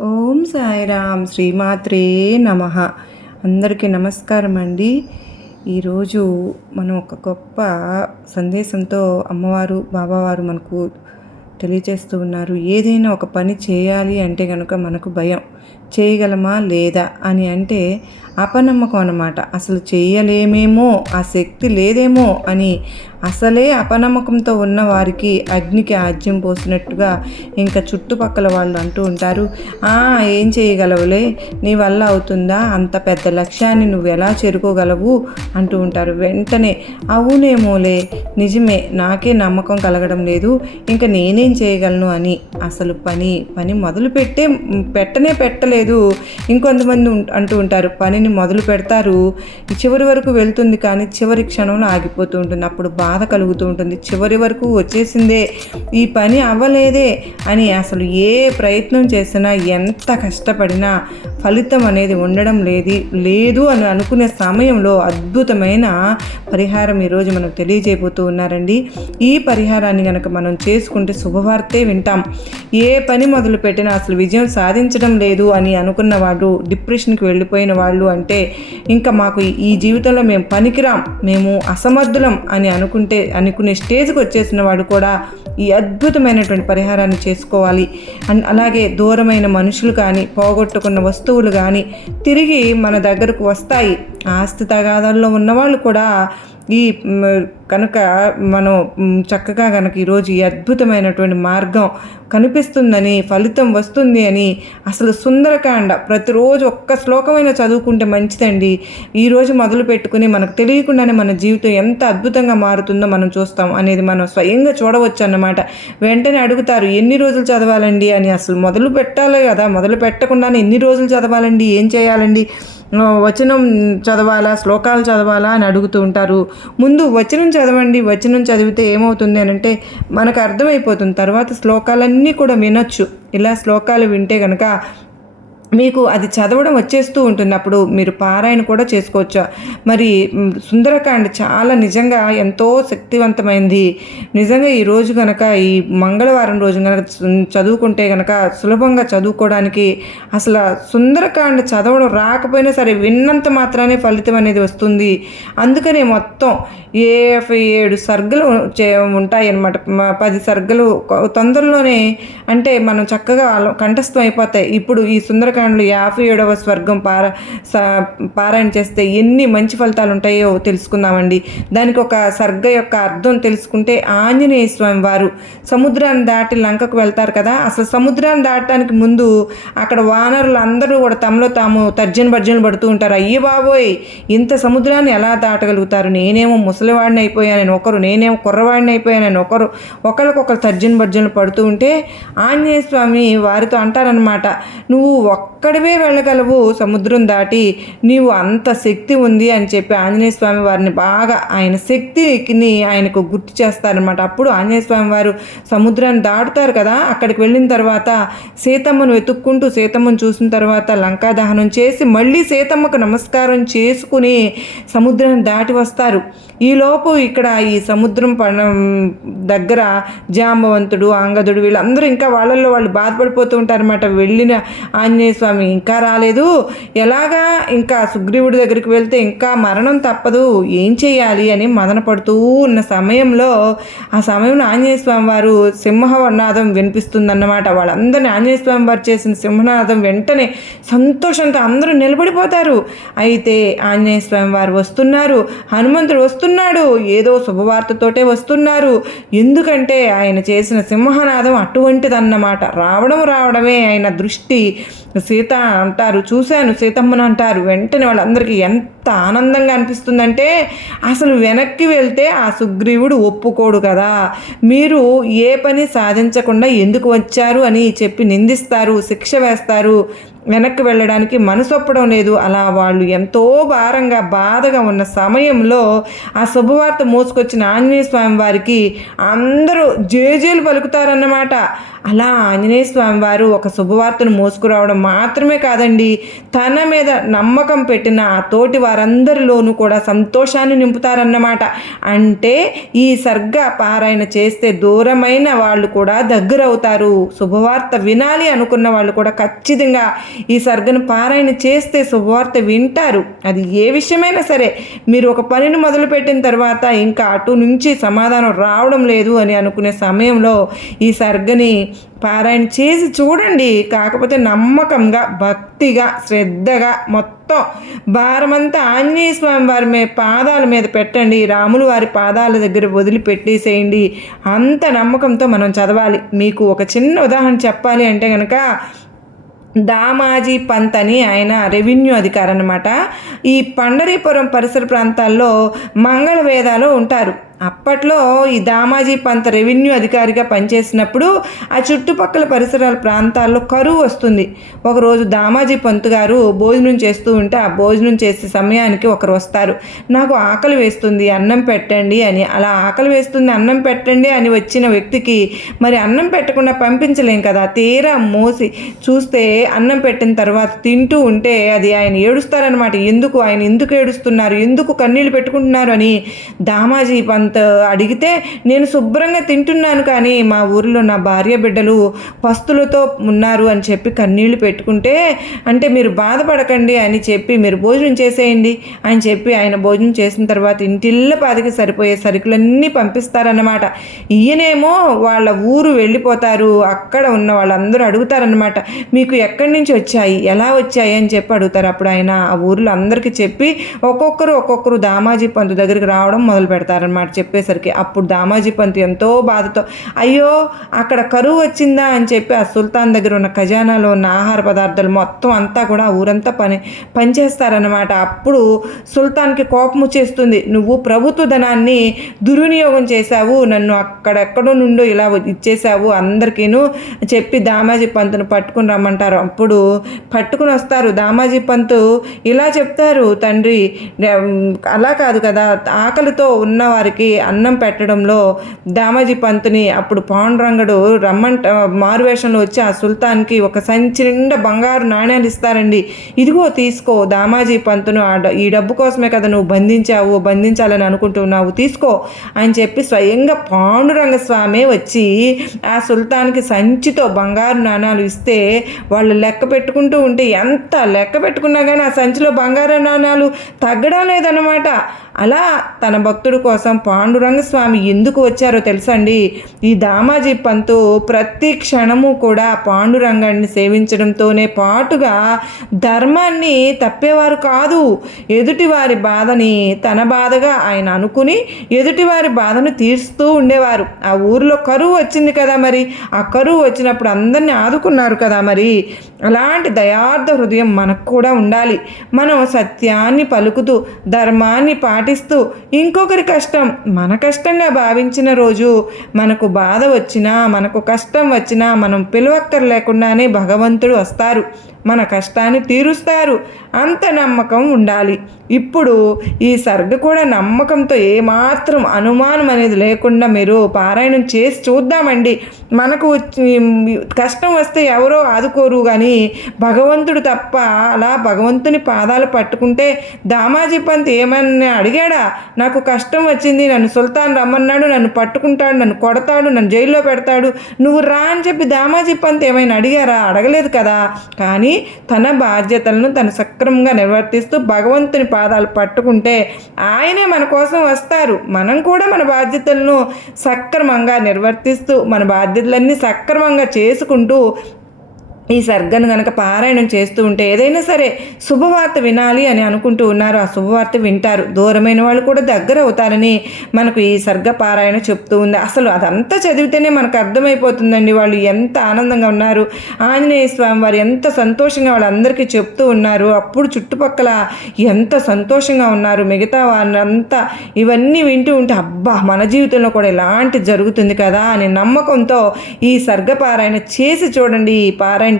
ఓం సాయిరామ్ శ్రీమాత్రే నమః. అందరికీ నమస్కారం అండి. ఈరోజు మనం ఒక గొప్ప సందేశంతో అమ్మవారు బాబావారు మనకు తెలియజేస్తూ ఉన్నారు. ఏదైనా ఒక పని చేయాలి అంటే కనుక మనకు భయం, చేయగలమా లేదా అని అంటే అపనమ్మకం అన్నమాట. అసలు చేయలేమేమో, ఆ శక్తి లేదేమో అని అసలే అపనమ్మకంతో ఉన్న వారికి అగ్నికి ఆజ్యం పోసినట్టుగా ఇంకా చుట్టుపక్కల వాళ్ళు అంటూ ఉంటారు, ఏం చేయగలవులే, నీ వల్ల అవుతుందా, అంత పెద్ద లక్ష్యాన్ని నువ్వు ఎలా చేరుకోగలవు అంటూ ఉంటారు. వెంటనే అవునేమోలే, నిజమే, నాకే నమ్మకం కలగడం లేదు, ఇంకా నేనేం చేయగలను అని అసలు పని మొదలు పెట్టలేదు. ఇంకొంతమంది అంటూ ఉంటారు, పనిని మొదలు పెడతారు, చివరి వరకు వెళ్తుంది కానీ చివరి క్షణంలో ఆగిపోతూ ఉంటుంది. అప్పుడు బాధ కలుగుతూ ఉంటుంది. చివరి వరకు వచ్చేసిందే, ఈ పని అవ్వలేదే అని అసలు ఏ ప్రయత్నం చేసినా ఎంత కష్టపడినా ఫలితం అనేది ఉండడం లేదు అని అనుకునే సమయంలో అద్భుతమైన పరిహారం ఈరోజు మనకు తెలియజేయబోతూ ఉన్నారండి. ఈ పరిహారాన్ని కనుక మనం చేసుకుంటే శుభవార్తే వింటాం. ఏ పని మొదలు పెట్టినా అసలు విజయం సాధించడం లేదు అని అనుకున్న వాళ్ళు, డిప్రెషన్కి వెళ్ళిపోయిన వాళ్ళు, అంటే ఇంకా మాకు ఈ జీవితంలో మేము పనికిరాం, మేము అసమర్థులం అని అనుకునే స్టేజ్కి వచ్చేసిన వాడు కూడా ఈ అద్భుతమైనటువంటి పరిహారాన్ని చేసుకోవాలి. అండ్ అలాగే దూరమైన మనుషులు కానీ, పోగొట్టుకున్న వస్తువులు కానీ తిరిగి మన దగ్గరకు వస్తాయి. ఆస్తి తగాదాల్లో ఉన్నవాళ్ళు కూడా ఈ కనుక మనం చక్కగా కనుక ఈరోజు ఈ అద్భుతమైనటువంటి మార్గం కనిపిస్తుందని, ఫలితం వస్తుంది అని, అసలు సుందరకాండ ప్రతిరోజు ఒక్క శ్లోకమైనా చదువుకుంటే మంచిదండి. ఈరోజు మొదలు పెట్టుకుని మనకు తెలియకుండానే మన జీవితం ఎంత అద్భుతంగా మారుతుందో మనం చూస్తాం అనేది మనం స్వయంగా చూడవచ్చు అన్నమాట. వెంటనే అడుగుతారు, ఎన్ని రోజులు చదవాలండి అని. అసలు మొదలు పెట్టాలి కదా, మొదలు పెట్టకుండానే ఎన్ని రోజులు చదవాలండి, ఏం చేయాలండి, వచనం చదవాలా, శ్లోకాలు చదవాలా అని అడుగుతూ ఉంటారు. ముందు వచనం చదవండి. వచనం చదివితే ఏమవుతుంది అని అంటే మనకు అర్థమైపోతుంది. తర్వాత శ్లోకాలన్నీ కూడా వినొచ్చు. ఇలా శ్లోకాలు వింటే కనుక మీకు అది చదవడం వచ్చేస్తూ ఉంటుంది. అప్పుడు మీరు పారాయణ కూడా చేసుకోవచ్చు. మరి సుందరకాండ చాలా నిజంగా ఎంతో శక్తివంతమైంది. నిజంగా ఈరోజు కనుక ఈ మంగళవారం రోజు కనుక చదువుకుంటే కనుక సులభంగా చదువుకోవడానికి, అసలు సుందరకాండ చదవడం రాకపోయినా సరే విన్నంత మాత్రానే ఫలితం అనేది వస్తుంది. అందుకనే మొత్తం 7 సర్గలు ఉంటాయి అన్నమాట. 10 సర్గలు తొందరలోనే, అంటే మనం చక్కగా కంఠస్థం అయిపోతాయి. ఇప్పుడు ఈ సుందరకాండ 57వ స్వర్గం పారాయణ చేస్తే ఎన్ని మంచి ఫలితాలు ఉంటాయో తెలుసుకుందామండి. దానికి ఒక సర్గ యొక్క అర్థం తెలుసుకుంటే, ఆంజనేయ స్వామి వారు సముద్రాన్ని దాటి లంకకు వెళ్తారు కదా. అసలు సముద్రాన్ని దాటడానికి ముందు అక్కడ వానరులు అందరూ కూడా తమలో తాము తర్జన పడుతూ ఉంటారు. అయ్యో బాబోయ్, ఇంత సముద్రాన్ని ఎలా దాటగలుగుతారు, నేనేమో ముసలివాడిని అయిపోయానని ఒకరు, నేనేమో కుర్రవాడిని అయిపోయానని ఒకరికొకరు తర్జన పడుతూ ఉంటే ఆంజనేయ స్వామి వారితో అంటారనమాట, నువ్వు ఒక్కడివే వెళ్ళగలవు సముద్రం దాటి, నీవు అంత శక్తి ఉంది అని చెప్పి ఆంజనేయ స్వామి వారిని బాగా ఆయన శక్తిని ఆయనకు గుర్తు చేస్తారనమాట. అప్పుడు ఆంజనేయ స్వామి వారు సముద్రాన్ని దాటుతారు కదా. అక్కడికి వెళ్ళిన తర్వాత సీతమ్మను వెతుక్కుంటూ, సీతమ్మను చూసిన తర్వాత లంకా దహనం చేసి మళ్ళీ సీతమ్మకు నమస్కారం చేసుకుని సముద్రాన్ని దాటి వస్తారు. ఈలోపు ఇక్కడ ఈ సముద్రం దగ్గర జాంబవంతుడు, అంగదుడు వీళ్ళందరూ ఇంకా వాళ్ళల్లో వాళ్ళు బాధపడిపోతూ ఉంటారన్నమాట. వెళ్ళిన ఆంజనేయ స్వామి ఇంకా రాలేదు, ఎలాగా, ఇంకా సుగ్రీవుడి దగ్గరికి వెళ్తే ఇంకా మరణం తప్పదు, ఏం చేయాలి అని మదన పడుతూ ఉన్న సమయంలో, ఆ సమయంలో ఆంజనేయ స్వామి వారు సింహనాదం వినిపిస్తుందన్నమాట. వాళ్ళందరినీ ఆంజనేయ స్వామి వారు చేసిన సింహనాదం వెంటనే సంతోషంతో అందరూ నిలబడిపోతారు. అయితే ఆంజనేయ స్వామి వారు వస్తున్నారు, హనుమంతుడు వస్తున్నాడు, ఏదో శుభవార్తతోటే వస్తున్నారు. ఎందుకంటే ఆయన చేసిన సింహనాదం అటువంటిదన్నమాట. రావడమే ఆయన దృష్టి. సీత అంటారు, చూశాను సీతమ్మను అంటారు. వెంటనే వాళ్ళందరికీ ఎంత ఆనందంగా అనిపిస్తుందంటే, అసలు వెనక్కి వెళ్తే ఆ సుగ్రీవుడు ఒప్పుకోడు కదా, మీరు ఏ పని సాధించకుండా ఎందుకు వచ్చారు అని చెప్పి నిందిస్తారు, శిక్ష వేస్తారు, వెనక్కి వెళ్ళడానికి మనసొప్పడం లేదు. అలా వాళ్ళు ఎంతో బాధగా ఉన్న సమయంలో ఆ శుభవార్త మోసుకొచ్చిన ఆంజనేయ స్వామి వారికి అందరూ జేజేలు పలుకుతారన్నమాట. అలా ఆంజనేయ స్వామి వారు ఒక శుభవార్తను మోసుకురావడం మాత్రమే కాదండి, తన మీద నమ్మకం పెట్టిన ఆ తోటి వారందరిలోనూ కూడా సంతోషాన్ని నింపుతారన్నమాట. అంటే ఈ సర్గ పారాయణ చేస్తే దూరమైన వాళ్ళు కూడా దగ్గరవుతారు. శుభవార్త వినాలి అనుకున్న వాళ్ళు కూడా ఖచ్చితంగా ఈ సర్గను పారాయణ చేస్తే శుభవార్త వింటారు. అది ఏ విషయమైనా సరే, మీరు ఒక పనిని మొదలుపెట్టిన తర్వాత ఇంకా అటు నుంచి సమాధానం రావడం లేదు అని అనుకునే సమయంలో ఈ సర్గని పారాయణ చేసి చూడండి. కాకపోతే నమ్మకంగా, భక్తిగా, శ్రద్ధగా మొత్తం భారమంతా ఆంజనేయ స్వామి వారి పాదాల మీద పెట్టండి. రాములు వారి పాదాల దగ్గర వదిలిపెట్టేసేయండి. అంత నమ్మకంతో మనం చదవాలి. మీకు ఒక చిన్న ఉదాహరణ చెప్పాలి అంటే కనుక, దామాజీ పంత్ అని ఆయన రెవెన్యూ అధికారి అన్నమాట. ఈ పండరీపురం పరిసర ప్రాంతాల్లో మంగళవేదాలో ఉంటారు. అప్పట్లో ఈ దామాజీ పంత్ రెవెన్యూ అధికారిగా పనిచేసినప్పుడు ఆ చుట్టుపక్కల పరిసరాల ప్రాంతాల్లో కరువు వస్తుంది. ఒకరోజు దామాజీ పంత్ గారు భోజనం చేస్తూ ఉంటే ఆ భోజనం చేసే సమయానికి ఒకరు వస్తారు. నాకు ఆకలి వేస్తుంది, అన్నం పెట్టండి అని. అలా ఆకలి వేస్తుంది, అన్నం పెట్టండి అని వచ్చిన వ్యక్తికి మరి అన్నం పెట్టకుండా పంపించలేం కదా. తీరా మోసి చూస్తే అన్నం పెట్టిన తర్వాత తింటూ ఉంటే అది ఆయన ఏడుస్తారనమాట. ఆయన ఎందుకు ఏడుస్తున్నారు, ఎందుకు కన్నీళ్ళు పెట్టుకుంటున్నారు అని దామాజీ పంత్ అడిగితే, నేను శుభ్రంగా తింటున్నాను కానీ మా ఊరిలో నా భార్య బిడ్డలు పస్తులతో ఉన్నారు అని చెప్పి కన్నీళ్లు పెట్టుకుంటే, అంటే మీరు బాధపడకండి అని చెప్పి మీరు భోజనం చేసేయండి అని చెప్పి ఆయన భోజనం చేసిన తర్వాత ఇంటిల్ల పాదికి సరిపోయే సరుకులన్నీ పంపిస్తారన్నమాట. ఈయనేమో వాళ్ళ ఊరు వెళ్ళిపోతారు. అక్కడ ఉన్న వాళ్ళందరూ అడుగుతారనమాట, మీకు ఎక్కడి నుంచి వచ్చాయి, ఎలా వచ్చాయి అని చెప్పి అడుగుతారు. అప్పుడు ఆయన ఆ ఊరిలో అందరికీ చెప్పి ఒక్కొక్కరు దామాజీ పంతు దగ్గరికి రావడం మొదలు పెడతారనమాట. చెప్పేసరికి అప్పుడు దామాజీ పంత్ ఎంతో బాధతో, అయ్యో అక్కడ కరువు వచ్చిందా అని చెప్పి ఆ సుల్తాన్ దగ్గర ఉన్న ఖజానాలో ఉన్న ఆహార పదార్థాలు మొత్తం అంతా కూడా ఊరంతా పనిచేస్తారనమాట. అప్పుడు సుల్తాన్కి కోపం వచ్చేస్తుంది, నువ్వు ప్రభుత్వ ధనాన్ని దుర్వినియోగం చేశావు, నన్ను అక్కడెక్కడో నుండో ఇలా ఇచ్చేసావు అందరికీను చెప్పి దామాజీ పంతును పట్టుకుని రమ్మంటారు. అప్పుడు పట్టుకుని వస్తారు. దామాజీ పంతు ఇలా చెప్తారు, తండ్రి అలా కాదు కదా, ఆకలితో ఉన్న వారికి అన్నం పెట్టడంలో దామాజీ పంతుని అప్పుడు పాండురంగడు మారువేషంలో వచ్చి ఆ సుల్తాన్కి ఒక సంచి నిండా బంగారు నాణ్యాలు ఇస్తారండి. ఇదిగో తీసుకో, దామాజీ పంతును ఈ డబ్బు కోసమే కదా నువ్వు బంధించాలని అనుకుంటున్నావు, తీసుకో అని చెప్పి స్వయంగా పాండురంగ స్వామి వచ్చి ఆ సుల్తాన్కి సంచితో బంగారు నాణ్యాలు ఇస్తే వాళ్ళు లెక్క పెట్టుకుంటూ ఉంటే ఎంత లెక్క పెట్టుకున్నా కానీ ఆ సంచిలో బంగారు నాణ్యాలు తగ్గడం లేదన్నమాట. అలా తన భక్తుడి కోసం పాండురంగ స్వామి ఎందుకు వచ్చారో తెలుసండి. ఈ దామాజీ పంతు ప్రతి క్షణము కూడా పాండురంగాన్ని సేవించడంతోనే పాటుగా ధర్మాన్ని తప్పేవారు కాదు. ఎదుటివారి బాధని తన బాధగా ఆయన అనుకుని ఎదుటివారి బాధను తీరుస్తూ ఉండేవారు. ఆ ఊరిలో కరువు వచ్చింది కదా, మరి ఆ కరువు వచ్చినప్పుడు అందరినీ ఆదుకున్నారు కదా, మరి అలాంటి దయార్థ హృదయం మనకు కూడా ఉండాలి. మనం సత్యాన్ని పలుకుతూ ధర్మాన్ని పాటిస్తూ ఇంకొకరి కష్టం మన కష్టంగా భావించిన రోజు మనకు బాధ వచ్చినా మనకు కష్టం వచ్చినా మనం పిలవక్కర్లేకుండానే భగవంతుడు వస్తారు, మన కష్టాన్ని తీరుస్తారు. అంత నమ్మకం ఉండాలి. ఇప్పుడు ఈ సర్గ కూడా నమ్మకంతో ఏమాత్రం అనుమానం అనేది లేకుండా మీరు పారాయణం చేసి చూద్దామండి. మనకు కష్టం వస్తే ఎవరో ఆదుకోరు కానీ భగవంతుడు తప్ప. అలా భగవంతుని పాదాలు పట్టుకుంటే దామాజీ పంత్ ఏమన్నా అడిగాడా, నాకు కష్టం వచ్చింది, నన్ను సుల్తాన్ రమ్మన్నాడు, నన్ను పట్టుకుంటాడు, నన్ను కొడతాడు, నన్ను జైల్లో పెడతాడు, నువ్వు రా అని చెప్పి దామాజీ పంత్ ఏమైనా అడిగారా? అడగలేదు కదా. కానీ తన బాధ్యతలను తను సక్రమంగా నిర్వర్తిస్తూ భగవంతుని పాదాలు పట్టుకుంటే ఆయనే మన కోసం వస్తారు. మనం కూడా మన బాధ్యతలను సక్రమంగా నిర్వర్తిస్తూ మన బాధ్యతలన్నీ సక్రమంగా చేసుకుంటూ ఈ సర్గను కనుక పారాయణం చేస్తూ ఉంటే ఏదైనా సరే శుభవార్త వినాలి అని అనుకుంటూ ఉన్నారు, ఆ శుభవార్త వింటారు. దూరమైన వాళ్ళు కూడా దగ్గర అవుతారని మనకు ఈ సర్గ పారాయణ చెప్తూ ఉంది. అసలు అదంతా చదివితేనే మనకు అర్థమైపోతుందండి వాళ్ళు ఎంత ఆనందంగా ఉన్నారు, ఆంజనేయ స్వామి వారు ఎంత సంతోషంగా వాళ్ళందరికీ చెప్తూ ఉన్నారు, అప్పుడు చుట్టుపక్కల ఎంత సంతోషంగా ఉన్నారు మిగతా వారంతా. ఇవన్నీ వింటూ ఉంటే అబ్బా మన జీవితంలో కూడా ఇలాంటి జరుగుతుంది కదా అని నమ్మకంతో ఈ సర్గ పారాయణ చేసి చూడండి. ఈ పారాయణ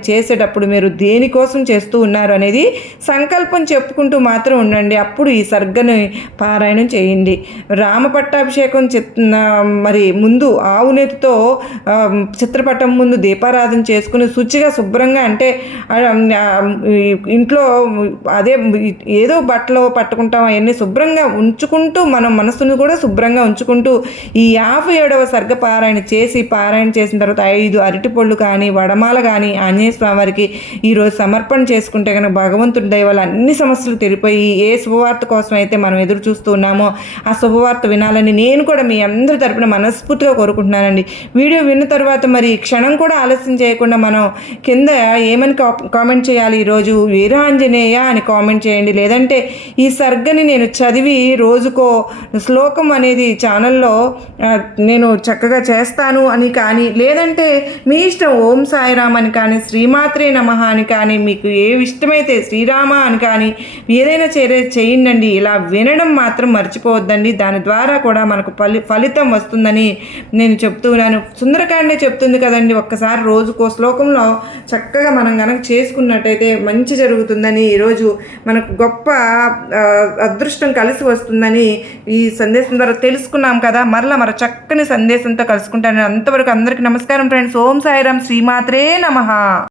చేసేటప్పుడు మీరు దేనికోసం చేస్తూ ఉన్నారు అనేది సంకల్పం చెప్పుకుంటూ మాత్రం ఉండండి. అప్పుడు ఈ సర్గని పారాయణం చేయండి. రామ పట్టాభిషేకం మరి ముందు ఆవు నేతితో చిత్రపటం ముందు దీపారాధన చేసుకుని శుచిగా శుభ్రంగా, అంటే ఇంట్లో అదే ఏదో బట్టలు పట్టుకుంటాం అవన్నీ శుభ్రంగా ఉంచుకుంటూ మనం మనసును కూడా శుభ్రంగా ఉంచుకుంటూ ఈ 57వ సర్గ పారాయణ చేసిన తర్వాత 5 అరటిపళ్ళు కానీ వడమాల కానీ ఆంజనేయ స్వామి వారికి ఈరోజు సమర్పణ చేసుకుంటే కనుక భగవంతుడి దయ వల్ల అన్ని సమస్యలు తెరిపోయి ఏ శుభవార్త కోసం అయితే మనం ఎదురు చూస్తూ ఉన్నామో ఆ శుభవార్త వినాలని నేను కూడా మీ అందరి తరపున మనస్ఫూర్తిగా కోరుకుంటున్నానండి. వీడియో విన్న తర్వాత మరి క్షణం కూడా ఆలస్యం చేయకుండా మనం కింద ఏమని కామెంట్ చేయాలి, ఈరోజు వీరాంజనేయ అని కామెంట్ చేయండి. లేదంటే ఈ సర్గని నేను చదివి రోజుకో శ్లోకం అనేది ఛానల్లో నేను చక్కగా చేస్తాను అని కానీ, లేదంటే మీ ఇష్టం ఓం సాయిరామ్ అని కానీ, శ్రీమాత్రే నమః అని కానీ, మీకు ఏ ఇష్టమైతే శ్రీరామ అని కానీ ఏదైనా చేయండి. ఇలా వినడం మాత్రం మర్చిపోవద్దండి. దాని ద్వారా కూడా మనకు ఫలితం వస్తుందని నేను చెప్తున్నాను. సుందరకాండే చెప్తుంది కదండి, ఒక్కసారి రోజుకో శ్లోకంలో చక్కగా మనం కనుక చేసుకున్నట్టయితే మంచి జరుగుతుందని, ఈరోజు మనకు గొప్ప అదృష్టం కలిసి వస్తుందని ఈ సందేశం ద్వారా తెలుసుకున్నాం కదా. మరో చక్కని సందేశంతో కలుసుకుంటాను. అంతవరకు అందరికీ నమస్కారం ఫ్రెండ్స్. ఓం సాయిరామ్, శ్రీమాత్రే నమః.